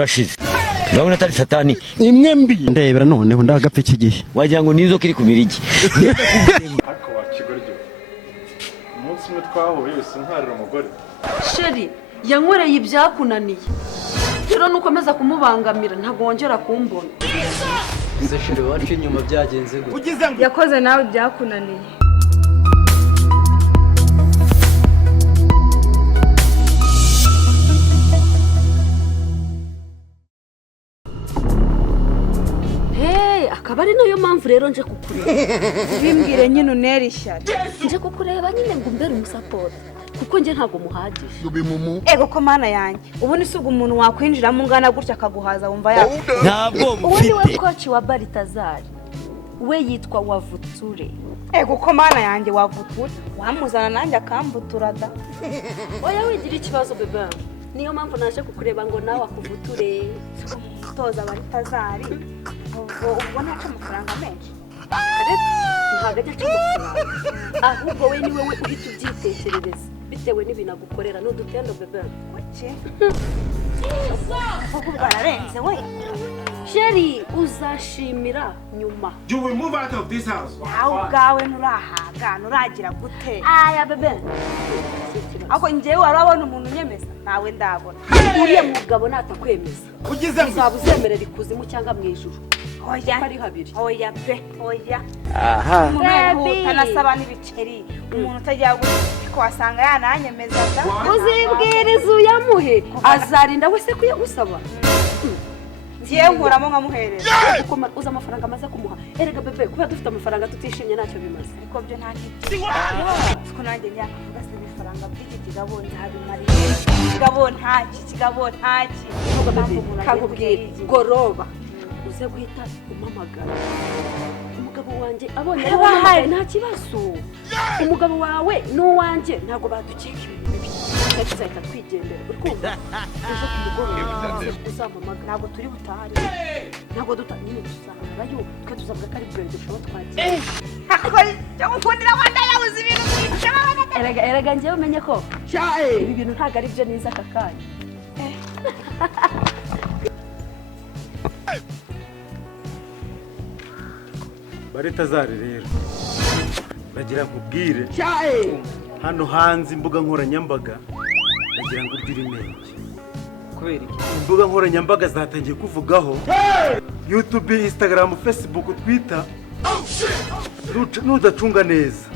Rashize ndabona atari satani imwe mbi ndebera noneho ndagapfe kigihe wagira ngo nizo kiri ku mirigi ariko wakigoryo umunsi umwe twahuye sinkarira umugore sheri yankoreye ibyakunaniye rero nukomeza kumubangamira ntabwo wongera kumbona se sheri wacu inyuma byagenze gute yakoze nawe byakunaniye akaba ari nayo mpamvu rero nje kukureba bimbwire nyine unera ishyari nje kukureba nyine ngo umbere umusapoti kuko nje ntabwo muhagije ego ko mana yanjye ubu ni suga umuntu wakwinjiramo ungana gutya akaguhaza wumva yapfa ntabwo ubundi we mufite koci wa Baritazari we yitwa Wavuture ego ko mana yanjye Wavuture wamuzana nanjye akamvutura da oya wigira ikibazo bebe niyo mpamvu naje kukureba ngo nawe akuvuture toza Baritazari ubwo ntaca amafaranga menshi ntabwo ajya amafaranga ahubwo we ni wowe uhita ubyitekerereza bitewe n'ibintu agukorera n'udutendo bebe kuki kuko bararenze we sheri uzashimira nyuma You will move out of this house. nawe ubwawe nturahaga nturagira gute aya bebe ako njyewe warabona umuntu unyemeza nawe ndabona uriya mugabo natakwemeza Ugize ngo uzaba uzemerera ikuzimu cyangwa mu ijuru oya ari habiri oya pe oya aha umuntu utanasaba n'ibiceri umuntu utagira ko wasanga yananyemezaga uzibwiriza uyamuhe azarinda wese kuyagusaba ngiye nkuramo nkamuhereza uzi amafaranga amaze kumuha erega bebe kuba dufite amafaranga tutishimye ntacyo bimaze ariko byo nta ko nanjye nyakavuga se ibifaranga by'iki kigabo ntabimariye kigabo ntaki kakubwira goroba uze guhita umamagara umugabo wanjye abonye abahaye nta kibazo umugabo wawe n'uwanjye ntabwo badukeka ibintu bibi tuzahita twigendera uri kumva ejo ku mugoroba uzampamagara ntabwo turi butahari ntabwo nyine tuzaharayo twe tuzavuga ko ari burende dushobora twagiye cyo gukundira wanda yabuze ibintu byinshi erega njyewe umenye ko ibi bintu ntabwo ari byo niza aka kanya Baritazari rero bagira nkubwire hano hanze imbuga nkoranyambaga bagira ngo urye imenge kubera iki imbuga nkoranyambaga zatangiye kuvugaho YouTube, Instagram, Facebook, Twitter nudacunga neza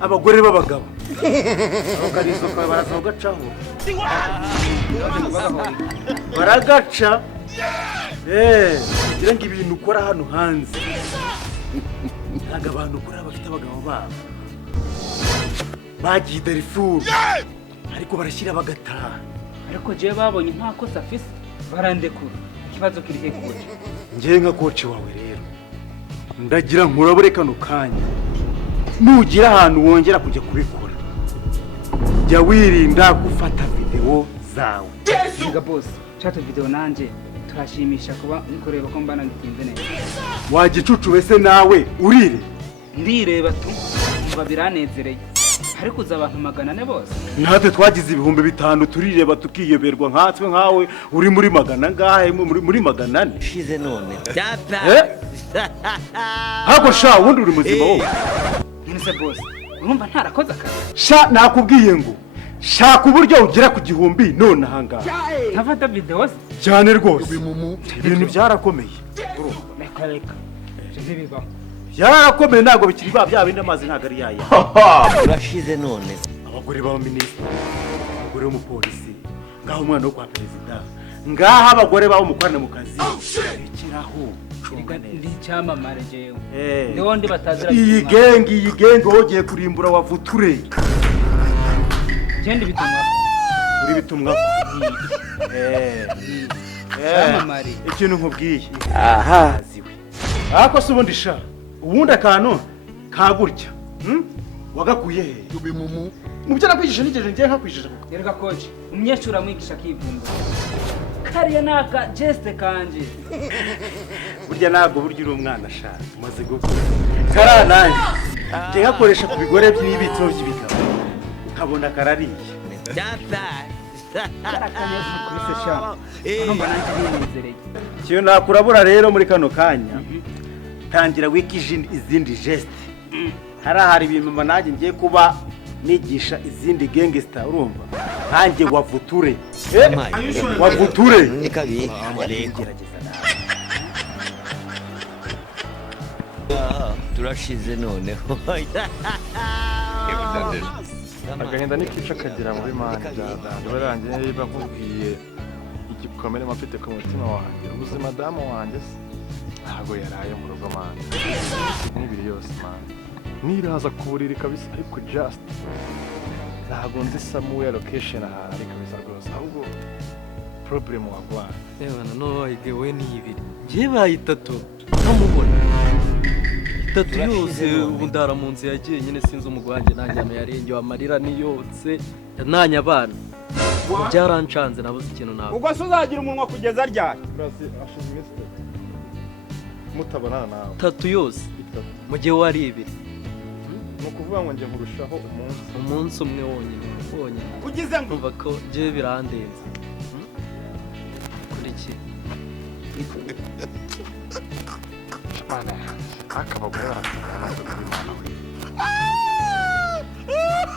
abagore b'abagabo abagarizo kwa baraza ugacaho baragaca kugira ngo ibintu ukora hano hanze ntabwo abantu ukora bafite abagabo babo bagiye Darifuru ariko barashyira bagataha ariko jewe babonye nta kosa afise barandekura ikibazo kiri he koci njyewe nka koci wawe rero ndagira nkurabure kano kanya nugira ahantu wongera kujya kubikora jya wirinda gufata video zawe nga boss chat video nanje turashimisha kuba nikoreba ko mbana ngitinze neza wagicucu wese nawe urire ndireba tu umva biranezereye ariko uza abantu 400 bose natwe twagize 500 turireba tukiyoberwa nkatwe nkawe uri muri 100 ngahe muri 400 shize none data hako sha wundi uri muzima wowe nise boss urumva ntarakoze akazi sha nakubwiye ngo shaka uburyo ugera ku 1000 none ahangaha ntafata video cyane rwose ibintu byarakomeye reka bibaho byarakomeye ntabwo bikiri bya bindi amazi ntabwo ari yaya urashize none abagore b'abaminisitiri abagore b'umupolisi ngaho umwana wo kwa perezida ngaho abagore babo mukorana mu kazi ikiraho ndi cyamamare jewe niho ndi batazira iyi genge wogiye kurimbura Wavuture gende bitumwa uri bitumwa cyamamare ikintu nkubwiye aha ako se ubundi sha ubundi akantu kagurya wagakuye he mu byo nakwigisha nigeze ngiye nkakwigisha yerega coach umunyeshuri amwigisha kivumba kariya naka geste kanje burya ntabwo burya uri umwana sha umaze gukura kara nanjye njye ngakoresha ku bigore by'ibitiro by'ibigabo nkabona karariye data karakanya kuri session ahamba nanjye nizereye Kiyo nakurabura rero muri kano kanya tangira wiki izindi geste hari ibintu manage ngiye kuba nigisha izindi gangster urumva nkanjye wavuture wavuture ni kabi gerageza turashize noneho agahinda n'ikica kagira muri manja barangiye bakubwiye igikomere mafite ku mutima wanjye ubuzima damu wanjye ntabwo yaraye mu rugo manje n'ibiri yose manje niraza ku buriri kabisa ariko just ntabwo nzi somewhere location ahantu ari kabisa rwose ahubwo problem wagwana Ebana no wayigewe ni ibiri ngiye bayitatu ntamubona itatu yose ubu ndara mu nzu yagiye nyine sinzi umugwanjye nanjyano yarengewe amarira ni yose yananye abana byarancanze nabuze ikintu nawe ubwo se uzagira umunwa kugeza ryari urasi ashize iminsi mutabonana nawe itatu yose mu gihe wari ibiri ni ukuvuga ngo njye nkurushaho umunsi umwe wonyine ugize ngo umva ko ngiye birandenze kuri iki akabagore barakana kuri mana we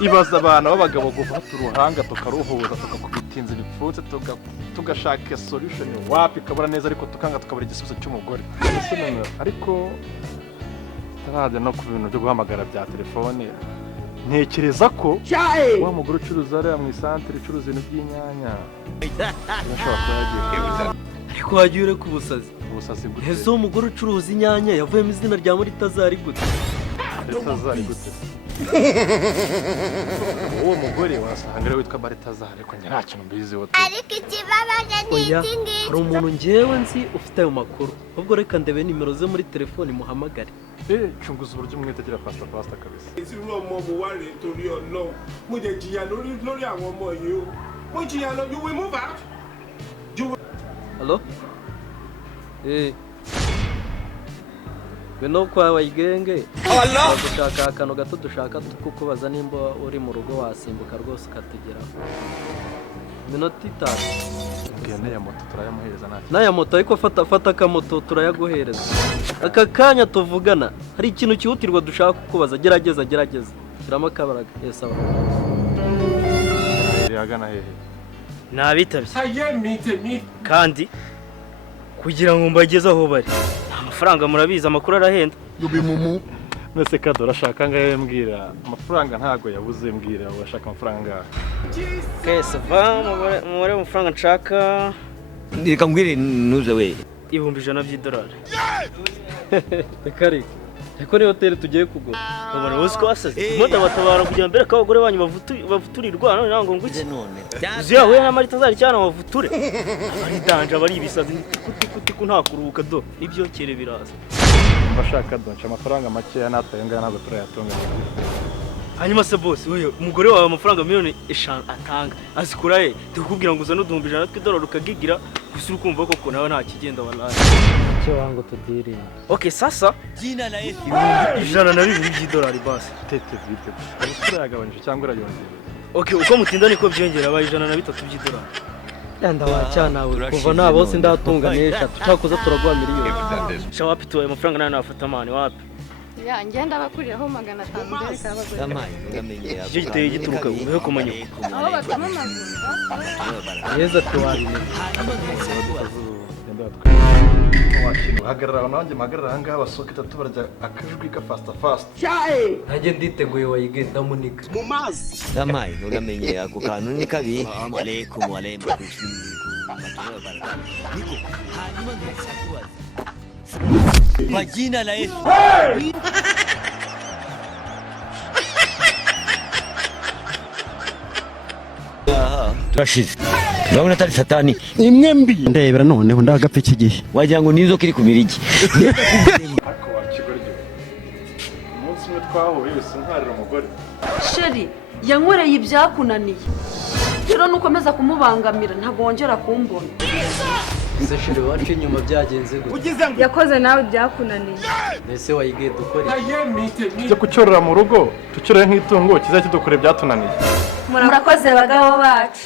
ibaza abana b'abagabo gufata uruhanga tukaruhuza tukakubita inzira ipfutse tugashaka solution wapi kabura neza ariko tukanga tukabura igisubizo cy'umugore ariko tarajya no ku bintu byo guhamagara bya telefone ntekereza ko wa mugore ucuruza ariya mu isantere ucuruza ibintu by'inyanya urashobora kuba yagiye ariko wagiye ureka ubusazi gute ese uwo mugore ucuruza inyanya yavuyemo izina rya Muritazari gute uwo mugore wasanga ariwe witwa Baritazari ariko njye nta kintu mbiziho ariko ikibabaje ni iki ngiki hari umuntu ngewe nzi ufite ayo makuru ahubwo reka ndebe nimero ze muri telefoni muhamagare cunguza uburyo umwitagira fasta kabisa Irú ọmọ mo wá rè torí Ọlọ́run. Mo jẹ jìyà lórí àwọn ọmọ yìí o. Mo jìyà lọ, you will move out. Hello? Bino kwa wayigenge. Dushaka akantu gato dushaka kukubaza nimba uri mu rugo wasimbuka rwose ukatugeraho. Minota 5. Gene ya moto turayamuhereza nati. Naya moto ariko fata akamoto turayaguhereza. Aka kanya tuvugana hari ikintu cyihutirwa dushaka kukubaza gerageza. Shiramo akabaraga. Sawa. Yagana hehe. Nabitabye. Ayé Kandi kugira ngo mbageze aho bari amafaranga murabizi amakuru arahenda Nese kado urashaka ngahe mbwira amafaranga ntago yabuze mbwira urashaka amafaranga kese va mubare amafaranga nshaka reka mbwire nuze we $100 by'idolari kare Eko ni hoteli tugiye kugura. Babona uzi ko asaze. Moda batabara kugira mbere ko abagore banyu bavuturirwa none nango nguki. Uzi yawe na Maritazari cyane bavuture. Ari danje abari ibisazi kuti nta kuruhuka do. Ibyo kere biraza. Bashaka donca amafaranga make ya nataye ngana ntabwo turayatunga. Hanyuma se boss uyu umugore wawe amafaranga miliyoni 5 atanga. Azikura he? Tukubwira ngo uzana $100 tw'idolari ukagigira gusa ukumva koko nawe nta kigenda wallahi. Cyo wango tudiri. Okay sasa jina la Yesu $100 basi. Tete vite. Ariko yagabanyije cyangwa urayongera. Okay uko mutinda niko byongera abaye $103. Yanda wacana we kuva na bose ndatunga nesha tutakoza turagwa miliyoni. Shawapi tuwe amafaranga nayo nafata mane wapi? Ya ngenda bakuriraho 500 mbere kabagore. Amaye ngamenye Icyo giteye gituruka ubeho kumanyuka. Aho batamamaza. Yeza twari. Wakintu hagarara nanjye magarara ngaha basoka itatu barajya akajwi ka fast. Nanjye nditeguye wayigenda muniga. Amaye ngamenye ako kantu ni kabi. Alaikum alaikum. Niko hanyuma ndasakubaza. Kwa jina la Yesu. Turashize. Urabona atari satani. Imwe mbi ndebera noneho ndagapfe iki gihe. Wagira ngo nizo kiri kumirigi. Ako wakigoryo. Umunsi umwe twahuye usinkarira umugore. Sheri yankoreye ibyakunaniye. Rero nukomeza kumubangamira ntabwo wongera kumbona. Seshire wacu inyuma byagenze gute? Yakoze nawe byakunaniye. Nese wayige dukore. Cyo kucyorora mu rugo, tucyoreye nk'itungo kizakidukore byatunaniye. Murakoze bagabo bacu.